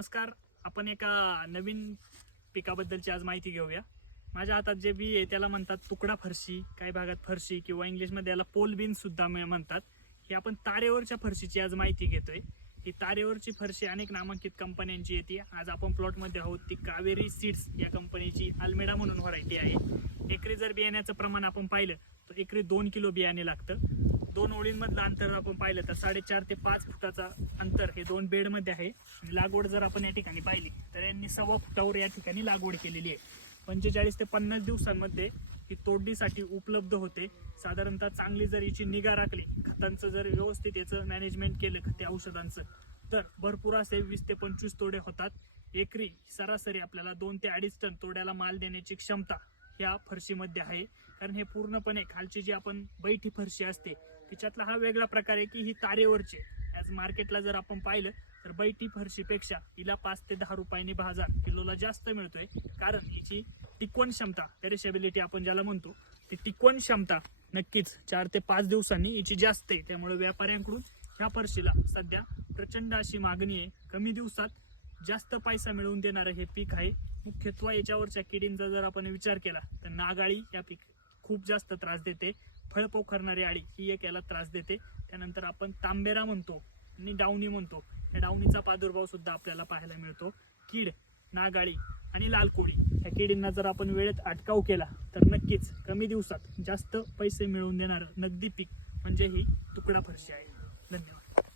नमस्कार. आपण एका नवीन पिकाबद्दलची आज माहिती घेऊया. माझ्या हातात जे बी आहे त्याला म्हणतात तुकडा फरशी काही भागात फरशी किंवा इंग्लिशमध्ये याला पोल बीन सुद्धा म्हणतात. ही आपण तारेवरच्या फरशीची आज माहिती घेतोय. ही तारेवरची फरशी अनेक नामांकित कंपन्यांची येते. आज आपण प्लॉटमध्ये आहोत ती कावेरी सीड्स या कंपनीची आल्मेडा म्हणून व्हरायटी आहे. एकरी जर बियाण्याचं प्रमाण आपण पाहिलं एकरी दोन किलो बियाणे लागतं. दोन ओळींमधलं अंतर आपण पाहिलं तर साडेचार ते पाच फुटाचा अंतर हे दोन बेडमध्ये आहे. लागवड जर आपण या ठिकाणी पाहिली तर यांनी सव्वा फुटावर या ठिकाणी लागवड केलेली आहे. पंचेचाळीस ते पन्नास दिवसांमध्ये ही तोडणीसाठी उपलब्ध होते. साधारणतः चांगली जर याची निगा राखली खतांचं जर व्यवस्थित याचं मॅनेजमेंट केलं खते औषधांचं तर भरपूर असे वीस ते पंचवीस तोडे होतात. एकरी सरासरी आपल्याला दोन ते अडीच टन तोड्याला माल देण्याची क्षमता ह्या फरशीमध्ये आहे. कारण हे पूर्णपणे खालची जी आपण बैठी फरशी असते तिच्यातला हा वेगळा प्रकार आहे की ही तारेवरची ॲज मार्केटला जर आपण पाहिलं तर बैठी फरशीपेक्षा हिला पाच ते दहा रुपयांनी बाजार किलोला जास्त मिळतोय. कारण हिची टिकवण क्षमता पेरिशेबिलिटी आपण ज्याला म्हणतो ती टिकवण क्षमता नक्कीच चार ते पाच दिवसांनी हिची जास्त आहे. त्यामुळे व्यापाऱ्यांकडून ह्या फरशीला सध्या प्रचंड अशी मागणी आहे. कमी दिवसात जास्त पैसा मिळवून देणारं हे पीक आहे. मुख्यत्वे याच्यावरच्या किडींचा जर आपण विचार केला तर नागाळी या पीक खूप जास्त त्रास देते. फळ पोखरणारी आळी ही एक याला त्रास देते. त्यानंतर आपण तांबेरा म्हणतो आणि डावणी म्हणतो. या डावणीचा प्रादुर्भाव सुद्धा आपल्याला पाहायला मिळतो. कीड नागाळी आणि लाल कोळी ह्या किडींना जर आपण वेळेत अटकाव केला तर नक्कीच कमी दिवसात जास्त पैसे मिळवून देणारं नगदी पीक म्हणजे ही तुकडा फरशी आहे. धन्यवाद.